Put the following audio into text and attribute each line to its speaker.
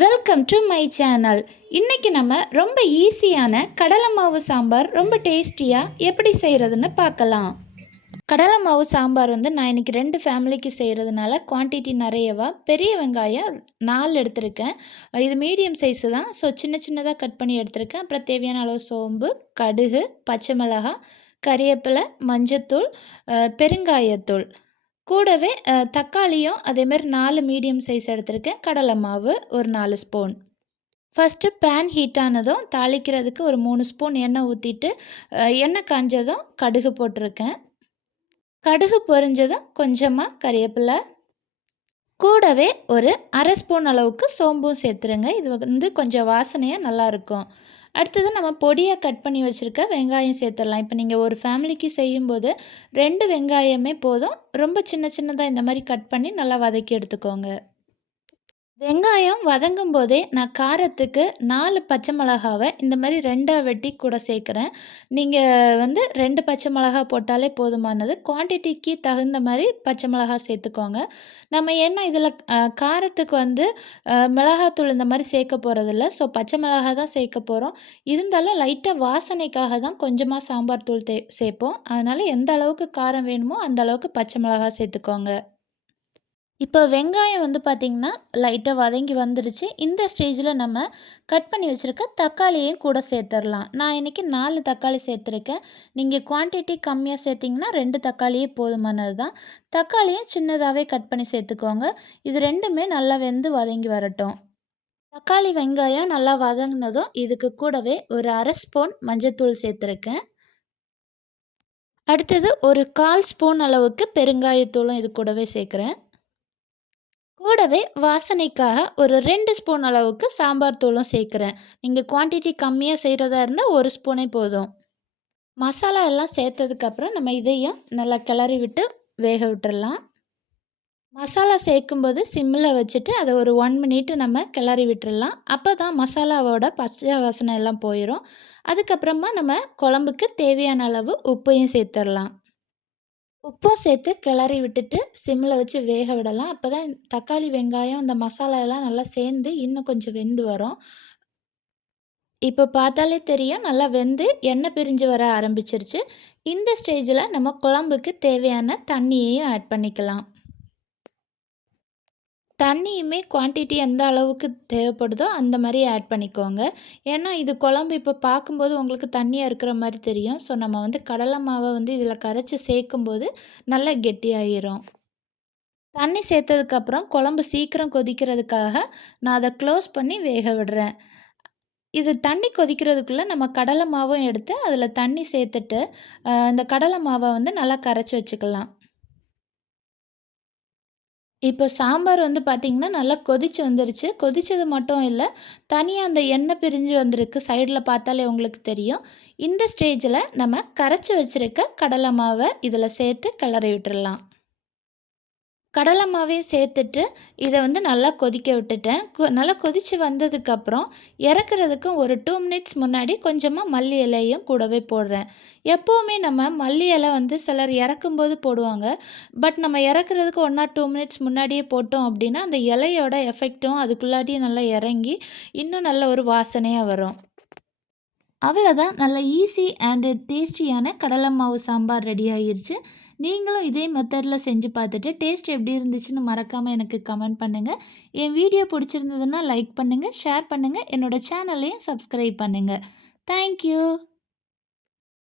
Speaker 1: Welcome to my channel இன்றைக்கி நம்ம ரொம்ப ஈஸியான கடலை மாவு சாம்பார் ரொம்ப டேஸ்டியாக எப்படி செய்கிறதுன்னு பார்க்கலாம். கடலை மாவு சாம்பார் வந்து நான் இன்றைக்கி ரெண்டு ஃபேமிலிக்கு செய்கிறதுனால குவான்டிட்டி நிறையவா பெரிய வெங்காயம் நாலு எடுத்திருக்கேன். இது மீடியம் சைஸு தான். ஸோ சின்ன சின்னதாக கட் பண்ணி எடுத்திருக்கேன். அப்புறம் தேவையான அளவு சோம்பு கடுகு பச்சை மிளகாய் கறிவேப்பிலை மஞ்சத்தூள் பெருங்காயத்தூள். கூடவே தக்காளியும் அதேமாரி நாலு மீடியம் சைஸ் எடுத்திருக்கேன். கடலை மாவு ஒரு நாலு ஸ்பூன். ஃபஸ்ட்டு பேன் ஹீட் ஆனதும் தாளிக்கிறதுக்கு ஒரு மூணு ஸ்பூன் எண்ணெய் ஊற்றிட்டு எண்ணெய் காஞ்சதும் கடுகு போட்டிருக்கேன். கடுகு பொரிஞ்சதும் கொஞ்சமாக கறிவேப்பிலை கூடவே ஒரு அரை ஸ்பூன் அளவுக்கு சோம்பும் சேர்த்துருங்க. இது வந்து கொஞ்சம் வாசனையாக நல்லாயிருக்கும் அடுத்தது நம்ம பொடியாக கட் பண்ணி வச்சுருக்க வெங்காயம் சேர்த்துடலாம். இப்போ நீங்கள் ஒரு ஃபேமிலிக்கு செய்யும்போது ரெண்டு வெங்காயமே போதும். ரொம்ப சின்ன சின்னதாக இந்த மாதிரி கட் பண்ணி நல்லா வதக்கி எடுத்துக்கோங்க. வெங்காயம் வதங்கும் போதே நான் காரத்துக்கு நாலு பச்சை மிளகாவை இந்த மாதிரி ரெண்டாக வெட்டி கூட சேர்க்குறேன். நீங்கள் வந்து ரெண்டு பச்சை மிளகா போட்டாலே போதுமானது. குவான்டிட்டிக்கு தகுந்த மாதிரி பச்சை மிளகா சேர்த்துக்கோங்க. நம்ம என்ன இதில் காரத்துக்கு வந்து மிளகாத்தூள் இந்த மாதிரி சேர்க்க போகிறதில்ல ஸோ பச்சை மிளகா தான் சேர்க்க போகிறோம் இருந்தாலும் லைட்டாக வாசனைக்காக தான் கொஞ்சமாக சாம்பார் தூள் தே சேர்ப்போம். அதனால் எந்த அளவுக்கு காரம் வேணுமோ அந்த அளவுக்கு பச்சை மிளகா சேர்த்துக்கோங்க. இப்போ வெங்காயம் வந்து பார்த்திங்கன்னா லைட்டாக வதங்கி வந்துடுச்சு இந்த ஸ்டேஜில் நம்ம கட் பண்ணி வச்சுருக்க தக்காளியையும் கூட சேர்த்துடலாம். நான் இன்றைக்கி நாலு தக்காளி சேர்த்துருக்கேன். நீங்கள் குவான்டிட்டி கம்மியாக சேர்த்திங்கன்னா ரெண்டு தக்காளியே போதுமானது தான் தக்காளியும் சின்னதாகவே கட் பண்ணி சேர்த்துக்கோங்க. இது ரெண்டுமே நல்லா வெந்து வதங்கி வரட்டும். தக்காளி வெங்காயம் நல்லா வதங்கினதும் இதுக்கு கூடவே ஒரு அரை ஸ்பூன் மஞ்சத்தூள் சேர்த்துருக்கேன். அடுத்தது ஒரு கால் ஸ்பூன் அளவுக்கு பெருங்காயத்தூளும் இது கூடவே சேர்க்குறேன். கூடவே வாசனைக்காக ஒரு ரெண்டு ஸ்பூன் அளவுக்கு சாம்பார் தூளும் சேர்க்குறேன். நீங்கள் குவான்டிட்டி கம்மியாக செய்கிறதா இருந்தால் ஒரு ஸ்பூனே போதும். மசாலா எல்லாம் சேர்த்ததுக்கப்புறம் நம்ம இதையும் நல்லா கிளறி விட்டு வேக விட்டுறலாம். மசாலா சேர்க்கும்போது சிம்மில் வச்சுட்டு அதை ஒரு ஒன் மினிட் நம்ம கிளறி விட்டுடலாம் அப்போ தான் மசாலாவோட பச்சை வாசனை எல்லாம் போயிடும் அதுக்கப்புறமா நம்ம குழம்புக்கு தேவையான அளவு உப்பையும் சேர்த்துடலாம் உப்பும் சேர்த்து கிளறி விட்டுட்டு சிம்மில் வச்சு வேக விடலாம். அப்போ தான் தக்காளி வெங்காயம் இந்த மசாலா எல்லாம் நல்லா சேர்ந்து இன்னும் கொஞ்சம் வெந்து வரும். இப்போ பார்த்தாலே தெரியும் நல்லா வெந்து எண்ணெய் பிரிஞ்சு வர ஆரம்பிச்சிருச்சு. இந்த ஸ்டேஜில் நம்ம குழம்புக்கு தேவையான தண்ணியையும் ஆட் பண்ணிக்கலாம். தண்ணியுமே குவான்டிட்டி எந்த அளவுக்கு தேவைப்படுதோ அந்த மாதிரி ஆட் பண்ணிக்கோங்க. ஏன்னா இது குழம்பு இப்போ பார்க்கும்போது உங்களுக்கு தண்ணியாக இருக்கிற மாதிரி தெரியும். ஸோ நம்ம வந்து கடலை மாவை வந்து இதில் கரைச்சி சேர்க்கும்போது நல்லா கெட்டியாயிரும். தண்ணி சேர்த்ததுக்கப்புறம் குழம்பு சீக்கிரம் கொதிக்கிறதுக்காக நான் அதை க்ளோஸ் பண்ணி வேக விடுறேன். இது தண்ணி கொதிக்கிறதுக்குள்ளே நம்ம கடலை மாவும் எடுத்து அதில் தண்ணி சேர்த்துட்டு இந்த கடலை மாவை வந்து நல்லா கரைச்சி வச்சுக்கலாம். இப்போ சாம்பார் வந்து பார்த்திங்கன்னா நல்லா கொதிச்சு வந்துருச்சு. கொதிச்சது மட்டும் இல்லை தனியாக அந்த எண்ணெய் பிரிஞ்சு வந்திருக்கு. சைடில் பார்த்தாலே உங்களுக்கு தெரியும். இந்த ஸ்டேஜில் நம்ம கரைச்சி வச்சுருக்க கடலை மாவை இதில் சேர்த்து கிளறி விட்டுடலாம் கடலை மாவையும் சேர்த்துட்டு இதை வந்து நல்லா கொதிக்க விட்டுட்டேன். கொ- நல்லா கொதித்து வந்ததுக்கப்புறம் இறக்குறதுக்கும் ஒரு டூ மினிட்ஸ் முன்னாடி கொஞ்சமாக மல்லி இலையும் கூடவே போடுறேன். எப்போவுமே நம்ம மல்லி இலை வந்து சிலர் இறக்கும்போது போடுவாங்க. பட் நம்ம இறக்குறதுக்கு ஒன் ஆர் டூ மினிட்ஸ் முன்னாடியே போட்டோம் அப்படின்னா அந்த இலையோட எஃபெக்ட்டும் அதுக்குள்ளாடியே நல்லா இறங்கி இன்னும் நல்ல ஒரு வாசனையாக வரும். அவ்வளோதான் நல்ல ஈஸி அண்டு டேஸ்டியான கடலை மாவு சாம்பார் ரெடி ஆகிருச்சு நீங்களும் இதே மெத்தடில் செஞ்சு பார்த்துட்டு டேஸ்ட் எப்படி இருந்துச்சுன்னு மறக்காமல் எனக்கு கமெண்ட் பண்ணுங்கள் என் வீடியோ பிடிச்சிருந்ததுன்னா லைக் பண்ணுங்கள் ஷேர் பண்ணுங்கள் என்னோடய சேனலையும் சப்ஸ்கிரைப் பண்ணுங்கள் தேங்க்யூ